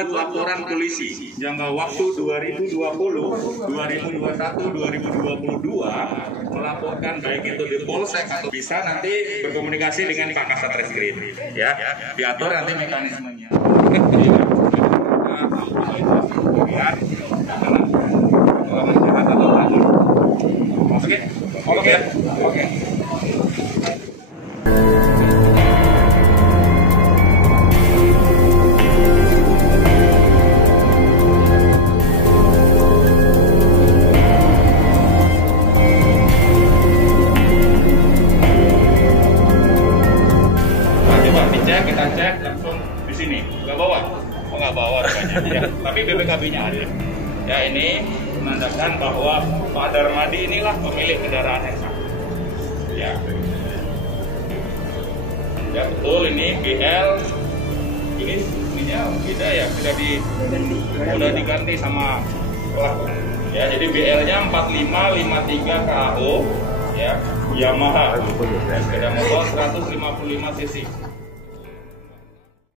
membuat laporan polisi jangka waktu 2020, 2021, 2022 melaporkan baik itu di Polsek atau bisa nanti berkomunikasi dengan Pak Kasat-Reskrim, ya, diatur nanti mekanismenya. Oke. Kita cek langsung di sini, nggak bawa, nggak bawa rupanya, ya. Tapi BPKB-nya ada. Ya, ini menandakan bahwa Pak Darmadi inilah pemilik kendaraan yang sah. Ya, ya betul, ini BL, ininya beda ya, sudah diganti sama pelaku. Ya, jadi BL-nya 4553 KAO, ya, Yamaha, sepeda motor 155 cc.